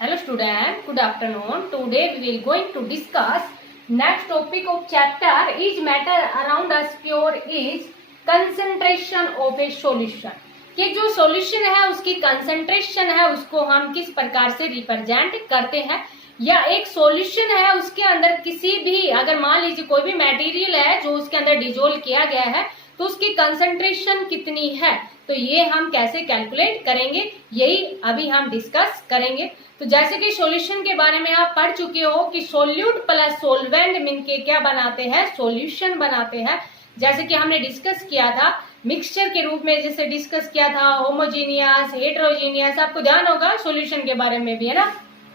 Hello student, good afternoon. Today we will going to discuss next topic of chapter is matter around us pure is concentration of a solution. कि जो solution है उसकी concentration है उसको हम किस प्रकार से represent करते हैं, या एक solution है उसके अंदर किसी भी अगर मान लीजिए कोई भी material है जो उसके अंदर dissolve किया गया है तो उसकी concentration कितनी है, तो ये हम कैसे कैलकुलेट करेंगे यही अभी हम डिस्कस करेंगे। तो जैसे कि सॉल्यूशन के बारे में आप पढ़ चुके हो कि सोल्यूट प्लस सोलवेंट मिलके क्या बनाते हैं, सॉल्यूशन बनाते हैं। जैसे कि हमने डिस्कस किया था मिक्सचर के रूप में, जैसे डिस्कस किया था होमोजीनियस, हेट्रोजीनियस, आपको ध्यान होगा सॉल्यूशन के बारे में भी है ना,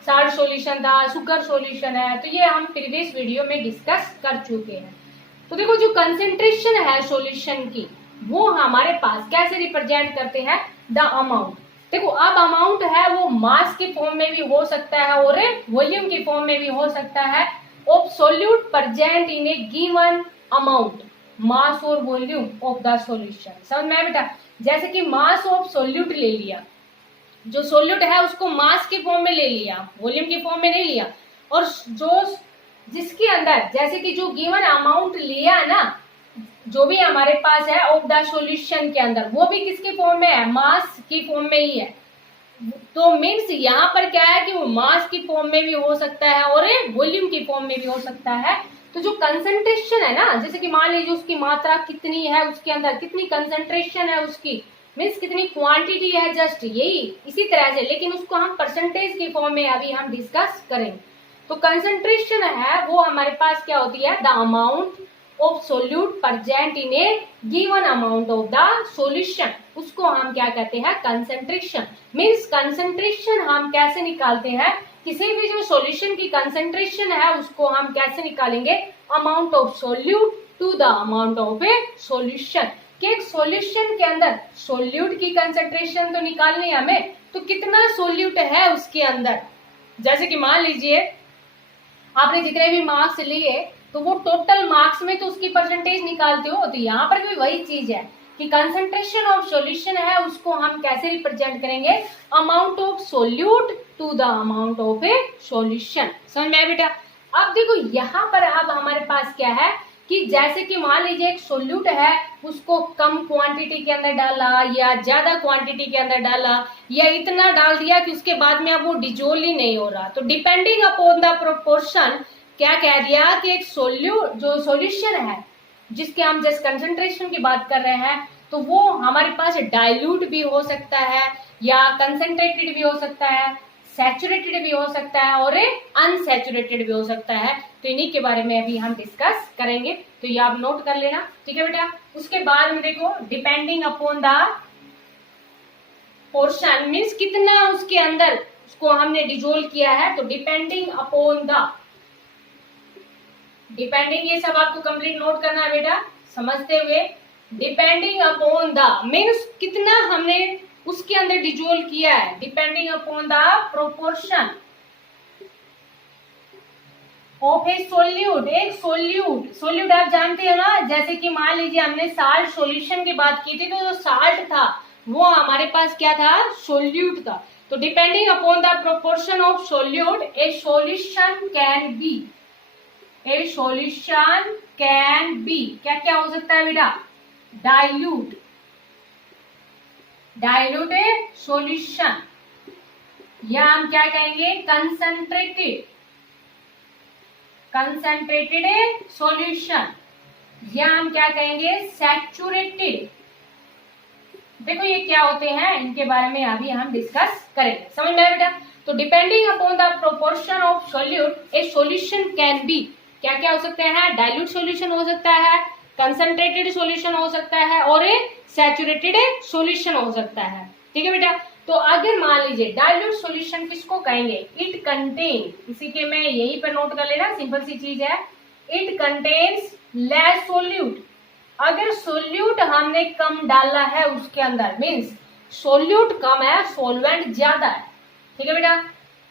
साल्ट सॉल्यूशन था, सुगर सॉल्यूशन है, तो ये हम प्रीवियस वीडियो में डिस्कस कर चुके हैं। तो देखो जो कंसेंट्रेशन है सॉल्यूशन की वो हमारे पास कैसे रिप्रेजेंट करते हैं, द अमाउंट। देखो अब अमाउंट है वो मास की फॉर्म में भी हो सकता है और वॉल्यूम की फॉर्म में भी हो सकता है of solute present in a given amount, mass और वॉल्यूम ऑफ द सॉल्यूशन। समझ में आया बेटा? जैसे कि मास ऑफ सोल्यूट ले लिया, जो सोल्यूट है उसको मास की फॉर्म में ले लिया, वॉल्यूम की फॉर्म में नहीं लिया, और जो जिसके अंदर जैसे कि जो गिवन अमाउंट लिया ना, जो भी हमारे पास है ऑफ द सॉल्यूशन के अंदर वो भी किसकी फॉर्म में है, मास की फॉर्म में ही है। तो मीन्स यहाँ पर क्या है कि वो मास की फॉर्म में भी हो सकता है और वॉल्यूम की फॉर्म में भी हो सकता है। तो जो कंसंट्रेशन है ना, जैसे कि मान लीजिए उसकी मात्रा कितनी है, उसके अंदर कितनी कंसंट्रेशन है उसकी, मीन्स कितनी क्वांटिटी है, जस्ट यही इसी तरह से, लेकिन उसको हम परसेंटेज की फॉर्म में अभी हम डिस्कस करेंगे। तो कंसंट्रेशन है वो हमारे पास क्या होती है, the amount of solute present in a given amount of the solution, उसको हम क्या कहते हैं, कंसंट्रेशन। मींस कंसंट्रेशन हम कैसे निकालते हैं, किसी भी जो सॉल्यूशन की कंसंट्रेशन है उसको हम कैसे निकालेंगे, amount of solute to the amount of a solution. कि एक सॉल्यूशन के अंदर सोल्यूट की कंसंट्रेशन तो निकालनी है हमें, तो कितना सोल्यूट है उसके अंदर। जैसे कि मान लीजिए आपने जितने भी मार्क्स लिए तो वो टोटल मार्क्स में तो उसकी परसेंटेज निकालते हो, तो यहाँ पर भी वही चीज है कि कंसंट्रेशन ऑफ सॉल्यूशन है उसको हम कैसे रिप्रेजेंट करेंगे, amount of solute to the amount of a solution. समझ में आया बेटा? अब देखो यहाँ पर अब हमारे पास क्या है कि जैसे कि मान लीजिए एक सोल्यूट है उसको कम क्वांटिटी के अंदर डाला या ज्यादा क्वांटिटी के अंदर डाला या इतना डाल दिया कि उसके बाद में अब वो डिजोल्व ही नहीं हो रहा, तो डिपेंडिंग अपॉन द प्रोपोर्शन क्या कह दिया कि एक जो सॉल्यूशन है जिसके हम जस्ट कंसंट्रेशन की बात कर रहे हैं, तो वो हमारे पास डाइल्यूट भी हो सकता है या कंसंट्रेटेड भी हो सकता है, सैचुरेटेड भी हो सकता है और अनसैचुरेटेड भी हो सकता है। तो इन्हीं के बारे में अभी हम डिस्कस करेंगे, तो ये आप नोट कर लेना, ठीक है बेटा? उसके बाद में देखो depending upon the portion means कितना उसके अंदर उसको हमने डिजोल्व किया है, तो डिपेंडिंग अपॉन द, डिपेंडिंग ये सब आपको कंप्लीट नोट करना है बेटा समझते हुए। डिपेंडिंग अपॉन द मीन्स कितना हमने उसके अंदर डिजोल्व किया है, depending upon the proportion of a solute. एक सोल्यूट आप जानते हो ना, जैसे कि मान लीजिए हमने साल्ट सॉल्यूशन की बात की थी, तो जो साल्ट था वो हमारे पास क्या था, सोल्यूट था। तो depending upon the proportion of solute A solution can be, A solution can be क्या क्या हो सकता है बेटा, डाइल्यूट, डाइल्यूट ए सॉल्यूशन, या हम क्या कहेंगे कंसंट्रेटेड, कंसंट्रेटेड ए सॉल्यूशन, या हम क्या कहेंगे सैचुरेटेड। देखो ये क्या होते हैं, इनके बारे में अभी हम डिस्कस करेंगे। समझ में आया बेटा? तो depending upon the proportion of solute A solution can be क्या क्या हो सकते हैं, डाइल्यूट सॉल्यूशन हो सकता है, कंसंट्रेटेड सॉल्यूशन हो सकता है और सैचुरेटेड सॉल्यूशन हो सकता है, ठीक है बेटा? तो अगर मान लीजिए डाइल्यूट सॉल्यूशन किसको कहेंगे, इट कंटेन, इसी के मैं यहीं पर नोट कर लेना, सिंपल सी चीज है, इट कंटेन्स लेस सोल्यूट। अगर सोल्यूट हमने कम डाला है उसके अंदर मीन्स सोल्यूट कम है सोलवेंट ज्यादा है, ठीक है बेटा?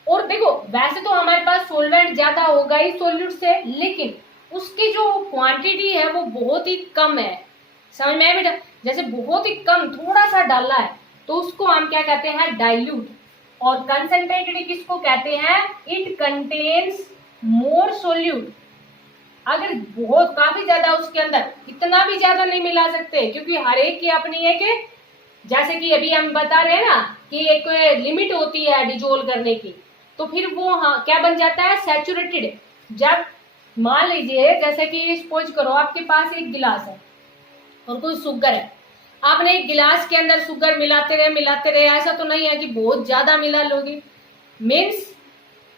और देखो वैसे तो हमारे पास सोलवेंट ज्यादा होगा ही सोल्यूट से, लेकिन उसकी जो क्वांटिटी है वो बहुत ही कम है। समझ में आया बेटा? जैसे बहुत ही कम थोड़ा सा डाला है तो उसको हम क्या कहते हैं, डाइल्यूट। और कंसंट्रेटेड किसको कहते हैं? It contains more solute. अगर बहुत काफी ज्यादा उसके अंदर, इतना भी ज्यादा नहीं मिला सकते क्योंकि हर एक की अपनी एक, जैसे कि अभी हम बता रहे हैं ना कि एक लिमिट होती है डिजोल्व करने की, तो फिर वो क्या बन जाता है? सैचुरेटेड। जब मान लीजिए जैसे कि सपोज करो आपके पास एक गिलास है और कोई शुगर है, आपने एक गिलास के अंदर शुगर मिलाते रहे, ऐसा तो नहीं है कि बहुत ज्यादा मिला लोगे। मीन्स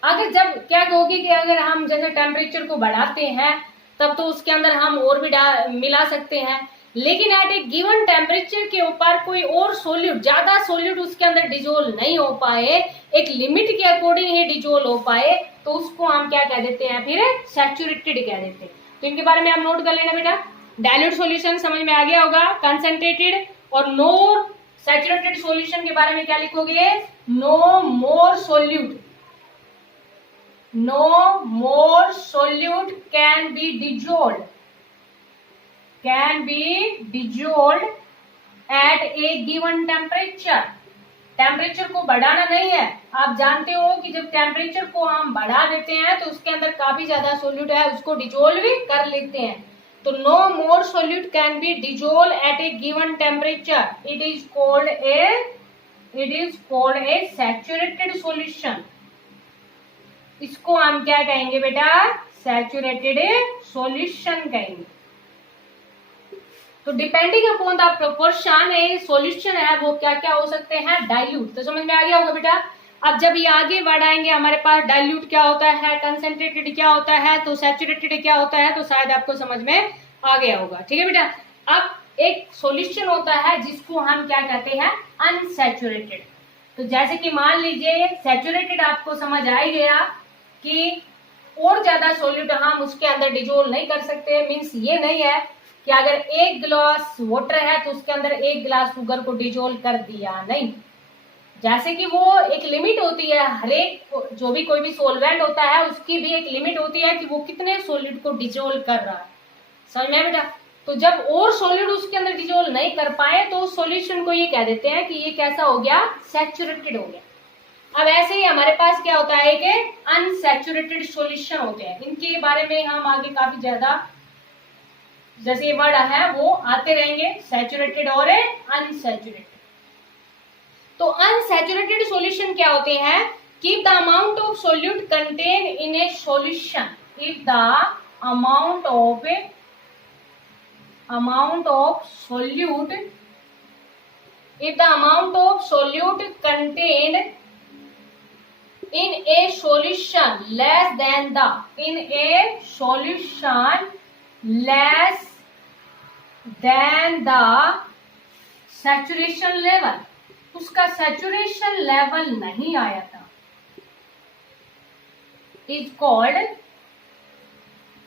अगर जब क्या होगी कि अगर हम जैसे टेम्परेचर को बढ़ाते हैं तब तो उसके अंदर हम और भी मिला सकते हैं, लेकिन एट ए गिवन टेम्परेचर के ऊपर कोई और सोल्यूट, ज्यादा सोल्यूट उसके अंदर डिजोल्व नहीं हो पाए, एक लिमिट के अकॉर्डिंग ही डिजोल्व हो पाए, तो उसको हम क्या कह देते हैं? फिर सैचुरेटेड कह देते हैं। तो इनके बारे में आप नोट कर लेना बेटा। डाइल्यूट सॉल्यूशन समझ में आ गया होगा, कंसंट्रेटेड और नो सैचुरेटेड सॉल्यूशन के बारे में क्या लिखोगे? No more solute, no more solute can be dissolved at a given temperature। Temperature को बढ़ाना नहीं है। आप जानते हो कि जब टेम्परेचर को हम बढ़ा देते हैं तो उसके अंदर काफी ज्यादा सोल्यूट है, उसको डिजोल्व भी कर लेते हैं। तो no more solute can be dissolve at a given temperature, it is called a saturated solution. इसको हम क्या कहेंगे बेटा? सैचुरेटेड सॉल्यूशन कहेंगे। तो depending upon the proportion a solution है वो क्या क्या हो सकते हैं? डाइल्यूट। तो समझ में आ गया होगा बेटा। अब जब ये आगे बढ़ाएंगे हमारे पास डाइल्यूट क्या होता है, कंसंट्रेटेड क्या होता है, तो सैचुरेटेड क्या होता है, तो शायद आपको समझ में आ गया होगा। ठीक है बेटा। अब एक सॉल्यूशन होता है जिसको हम क्या कहते हैं? अनसैचुरेटेड। तो जैसे कि मान लीजिए सैचुरेटेड आपको समझ आ ही गया कि और ज्यादा सोल्यूट हम उसके अंदर डिजोल्व नहीं कर सकते। मीन्स ये नहीं है कि अगर एक गिलास वाटर है तो उसके अंदर एक गिलास शुगर को डिजोल्व कर दिया, नहीं। जैसे कि वो एक लिमिट होती है, हर एक जो भी कोई भी सोलवेंट होता है उसकी भी एक लिमिट होती है कि वो कितने सोल्यूट को डिजोल्व कर रहा है। समझ में बेटा। तो जब और सोल्यूट उसके अंदर डिजोल्व नहीं कर पाए तो उस सॉल्यूशन को ये कह देते हैं कि ये कैसा हो गया? सैचुरेटेड हो गया। अब ऐसे ही हमारे पास क्या होता है कि अनसैचुरेटेड सॉल्यूशन होते हैं। इनके बारे में हम आगे काफी ज्यादा जैसे ये वर्ड है वो आते रहेंगे, सैचुरेटेड और अनसैचुरेटेड। तो अनसैचुरेटेड सॉल्यूशन क्या होते हैं? कि the amount of solute contain in A solution, if the amount of solute contained in a solution less than the saturation level, उसका saturation level नहीं आया था, is called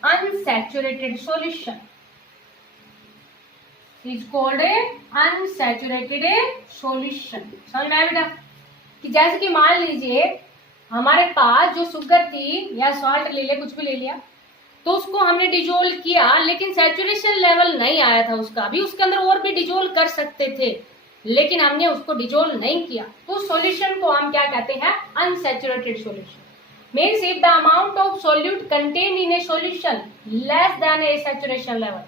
unsaturated solution, समझ में आया बेटा। कि जैसे कि मान लीजिए हमारे पास जो शुगर थी या सॉल्ट ले लिया, कुछ भी ले लिया, तो उसको हमने डिजोल्व किया लेकिन सैचुरेशन लेवल नहीं आया था उसका, भी उसके अंदर और भी डिजोल्व कर सकते थे लेकिन हमने उसको डिजोल्व नहीं किया, तो सॉल्यूशन को हम क्या कहते हैं? Unsaturated solution. Means if the amount of solute contain in A solution less than A saturation level,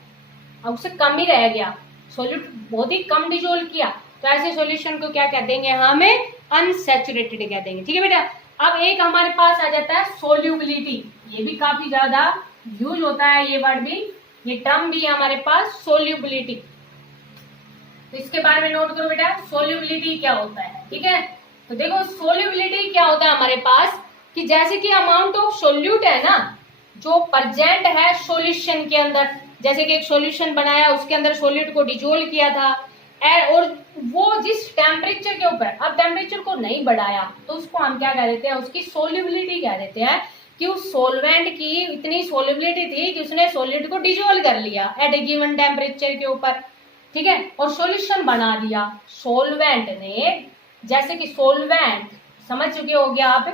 अब उससे कम ही रह गया, सोल्यूट बहुत ही कम डिजोल्व किया, तो ऐसे सॉल्यूशन को क्या कह देंगे? हमें अनसैचुरेटेड कह देंगे। ठीक है बेटा। अब एक हमारे पास आ जाता है सोल्यूबिलिटी, ये भी काफी ज्यादा यूज होता है ये वर्ड भी, ये टर्म भी है हमारे पास सोल्यूबिलिटी। तो इसके बारे में नोट करो बेटा, सोल्यूबिलिटी क्या होता है। ठीक है। तो देखो सोल्यूबिलिटी क्या होता है हमारे पास कि जैसे कि अमाउंट ऑफ सोल्यूट है ना जो प्रेजेंट है सॉल्यूशन के अंदर, जैसे कि एक सॉल्यूशन बनाया उसके अंदर सोल्यूट को डिजोल्व किया था और वो जिस टेम्परेचर के ऊपर, अब टेम्परेचर को नहीं बढ़ाया तो उसको हम क्या कह देते हैं? उसकी सोल्यूबिलिटी कह देते हैं कि उस सोलवेंट की इतनी सोल्यूबिलिटी थी कि उसने सोल्यूट को डिजोल्व कर लिया एट ए गिवन टेम्परेचर के ऊपर। ठीक है। और सॉल्यूशन बना दिया सोलवेंट ने। जैसे कि सोलवेंट समझ चुके हो गया आप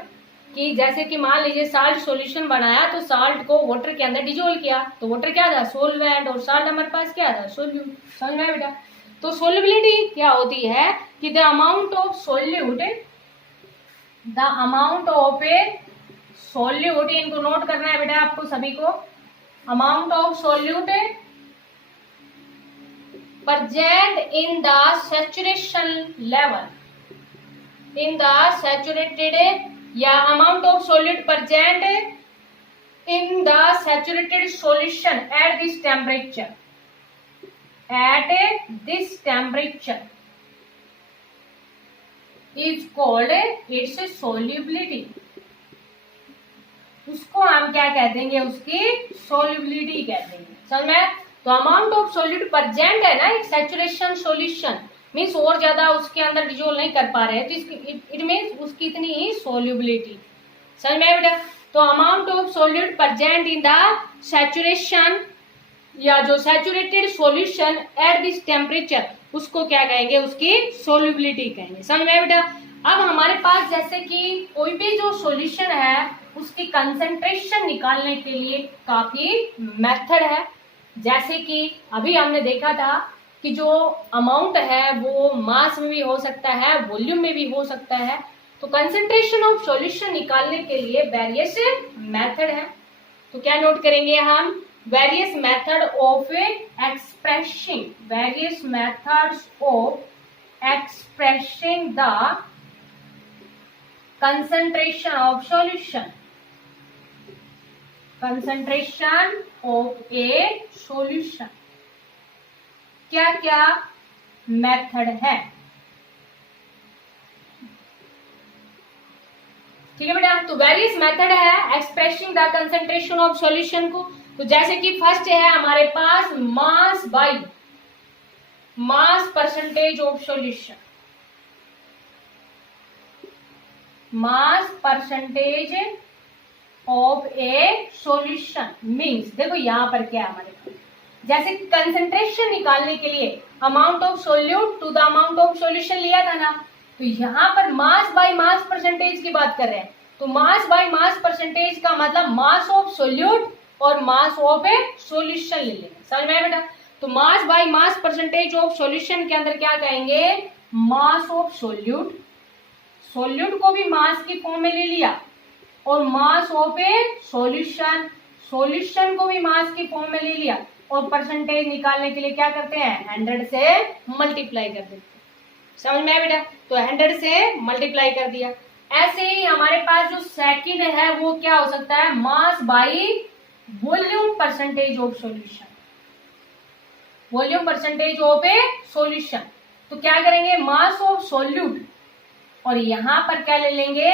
कि जैसे कि मान लीजिए साल्ट सॉल्यूशन बनाया तो साल्ट को वाटर के अंदर डिजोल्व किया, तो वाटर क्या था? सोलवेंट, और साल्ट हमारे पास क्या था? सोल्यूट। समझ में बेटा। तो सोल्यूबिलिटी क्या होती है कि the amount of solute the amount of a solute, इनको नोट करना है बेटा आपको सभी को, amount of solute present in the saturation level, in the saturated, या amount of solute present in the saturated solution at this temperature, at this temperature is called its solubility, उसको हम क्या कह देंगे, उसकी solubility कह देंगे, समझ में। तो अमाउंट ऑफ सोल्यूट प्रेजेंट है ना एक सैचुरेशन सॉल्यूशन, मीन्स और ज्यादा उसके अंदर डिजोल्व नहीं कर पा रहे हैं, तो इट मीन्स उसकी इतनी ही सोल्यूबिलिटी, समझ में बेटा। तो amount of solute present in the saturation, या जो saturated solution at this temperature, उसको क्या कहेंगे, उसकी सोल्यूबिलिटी कहेंगे, समझ में बेटा। अब हमारे पास जैसे कि कोई भी जो सॉल्यूशन है उसकी कंसंट्रेशन निकालने के लिए काफी मेथड है, जैसे कि अभी हमने देखा था कि जो अमाउंट है वो मास में भी हो सकता है, वॉल्यूम में भी हो सकता है। तो कंसंट्रेशन ऑफ सॉल्यूशन निकालने के लिए वेरियस मेथड है। तो क्या नोट करेंगे हम, various method of expressing, various methods of expressing the concentration of solution, concentration of a solution, क्या क्या मेथड है, ठीक है बेटा। तो वेरियस मेथड है expressing the concentration of solution को। तो जैसे कि फर्स्ट है हमारे पास mass by mass percentage of solution, mass percentage of a solution means, देखो यहां पर क्या है हमारे पास, जैसे कंसंट्रेशन निकालने के लिए amount of solute to the amount of solution लिया था ना, तो यहाँ पर मास बाय मास परसेंटेज की बात कर रहे हैं। तो मास बाय मास परसेंटेज का मतलब मास ऑफ सोल्यूट और मास ऑफ ए सॉल्यूशन ले लेंगे, समझ में आया बेटा। तो mass by mass percentage of solution के अंदर क्या कहेंगे, मास ऑफ सोल्यूट, सोल्यूट को भी मास की फॉर्म में ले लिया, और मास ऑफ ए सॉल्यूशन, सॉल्यूशन को भी मास की फॉर्म में ले लिया, और परसेंटेज निकालने के लिए क्या करते हैं, 100 से मल्टीप्लाई कर देते हैं, समझ में आया बेटा। तो 100 से मल्टीप्लाई कर दिया। ऐसे ही हमारे पास जो सेकंड है वो क्या हो सकता है, mass by volume percentage of solution, volume percentage of a solution. तो क्या करेंगे, मास ऑफ सोल्यूट, और यहां पर क्या ले लेंगे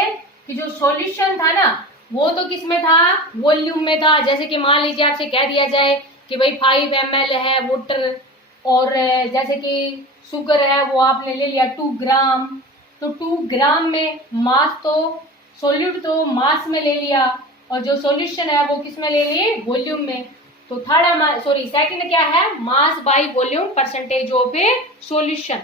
कि जो सॉल्यूशन था ना वो तो किस में था, वॉल्यूम में था। जैसे कि मान लीजिए आपसे कह दिया जाए कि भाई 5 ml है वाटर, और जैसे कि शुगर है वो आपने ले लिया 2 ग्राम, तो 2 ग्राम में मास तो सोल्यूट तो मास में ले लिया, और जो सॉल्यूशन है वो किस में ले लिए, वॉल्यूम में। तो सेकंड क्या है, mass by volume percentage of a solution.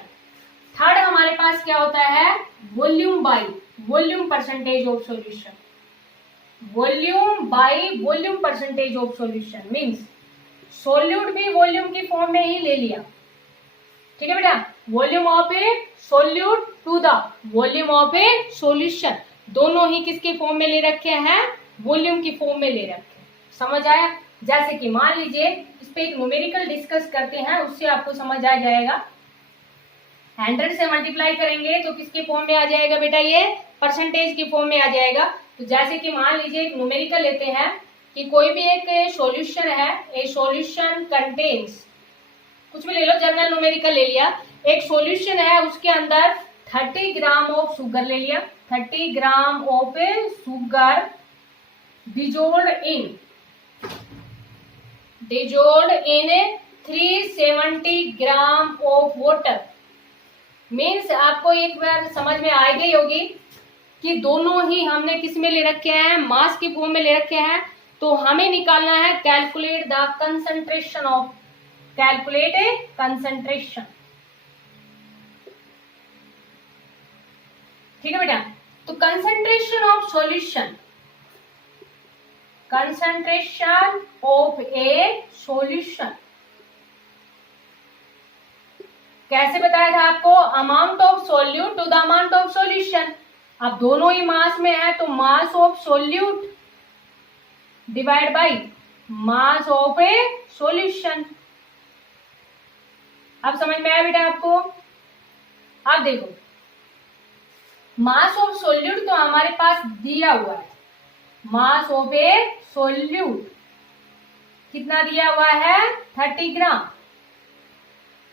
Third हमारे पास क्या होता है, volume by volume percentage of solution, volume by volume percentage of solution means solute भी वॉल्यूम की फॉर्म में ही ले लिया, ठीक है बेटा। Volume of a solute to the volume of a solution, दोनों ही किसके फॉर्म में ले रखे हैं, वॉल्यूम की फॉर्म में ले रखे हैं, समझ आया। जैसे कि मान लीजिए इस पे एक न्यूमेरिकल डिस्कस करते हैं, उससे आपको समझ आ जाएगा। 100 से मल्टीप्लाई करेंगे तो किसके फॉर्म में आ जाएगा बेटा, ये परसेंटेज की फॉर्म में आ जाएगा। तो जैसे कि मान लीजिए एक न्यूमेरिकल लेते हैं कि कोई भी एक सॉल्यूशन है, ए सॉल्यूशन कंटेन्स, कुछ भी ले लो, जनरल न्यूमेरिकल ले लिया, एक सॉल्यूशन है उसके अंदर 30 ग्राम ऑफ शुगर ले लिया, 30 gram of sugar dissolved in 370 gram of water. Means आपको एक बार समझ में आ गई होगी कि दोनों ही हमने किस में ले रखे हैं, मास की फॉर्म में ले रखे हैं। तो हमें निकालना है calculate the concentration of, calculate a concentration, ठीक है बेटा। तो concentration of solution, concentration of a solution कैसे बताया था आपको, amount of solute to the amount of solution. अब दोनों ही मास में है तो mass of solute divide by mass of a solution. अब समझ में आया बेटा आपको? अब देखो मास ऑफ सोल्यूट तो हमारे पास दिया हुआ है, मास ऑफ ए सोल्यूट कितना दिया हुआ है 30 ग्राम,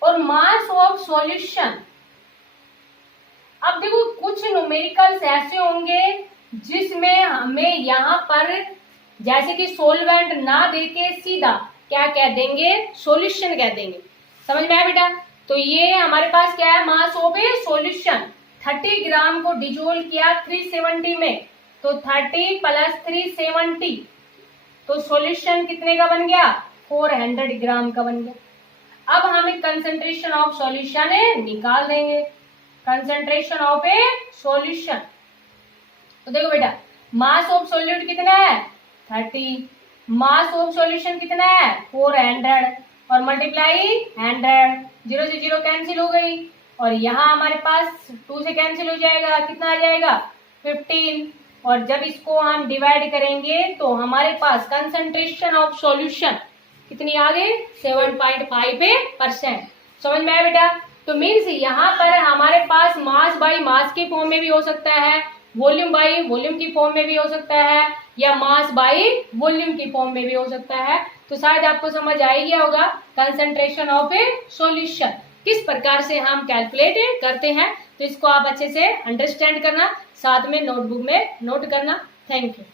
और मास ऑफ सॉल्यूशन, अब देखो कुछ न्यूमेरिकल्स ऐसे होंगे जिसमें हमें यहाँ पर जैसे कि सोलवेंट ना देके सीधा क्या कह देंगे, सॉल्यूशन कह देंगे। समझ में आया बेटा? तो ये हमारे पास क्या है, मास ऑफ ए सॉल्यूशन 30 ग्राम को डिजोल्व किया 370 में, तो 30 प्लस 370 तो सॉल्यूशन कितने का बन गया, 400 ग्राम का बन गया। अब हम कंसंट्रेशन ऑफ सॉल्यूशन निकाल देंगे, कंसंट्रेशन ऑफ ए सॉल्यूशन। तो देखो बेटा मास ऑफ सॉल्यूट कितना है 30, मास ऑफ सॉल्यूशन कितना है 400 और मल्टीप्लाई 100, 0 से 0 कैंसिल हो गई, और यहाँ हमारे पास 2 से कैंसिल हो जाएगा, कितना आ जाएगा 15, और जब इसको हम डिवाइड करेंगे तो हमारे पास कंसंट्रेशन ऑफ सॉल्यूशन कितनी आ गई 7.5%। समझ में आया बेटा? तो मीन्स यहाँ पर हमारे पास मास बाई मास के फॉर्म में भी हो सकता है, वॉल्यूम बाई वॉल्यूम की फॉर्म में भी हो सकता है, या मास बाई वॉल्यूम की फॉर्म में भी हो सकता है। तो शायद आपको समझ आ ही गया होगा कंसंट्रेशन ऑफ ए सॉल्यूशन किस प्रकार से हम कैलकुलेट करते हैं। तो इसको आप अच्छे से अंडरस्टैंड करना, साथ में नोटबुक में नोट करना। Thank you.